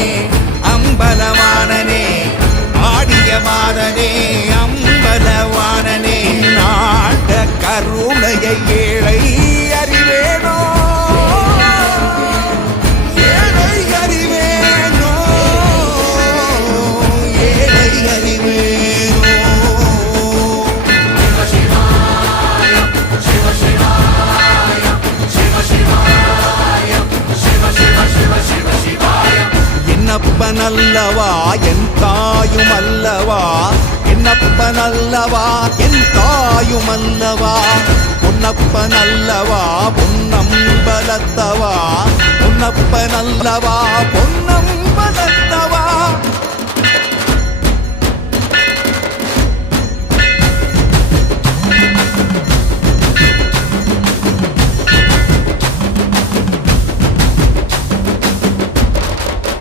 அம்பலவாணனே ஆடிய மாதனே அம்பலவாணனே நாட கருணையை ஏழை அறிவேனோ ஏழை அறிவேனோ ஏழை அறிவேனோ என்னப்பனல்லவா என் தாயும் அல்லவா என்னப்பனல்லவா என் தாயும் அல்லவா பொன்னப்பனல்லவா பொன்னம்பலத்தவா பொன்னப்பனல்லவா பொன்னம்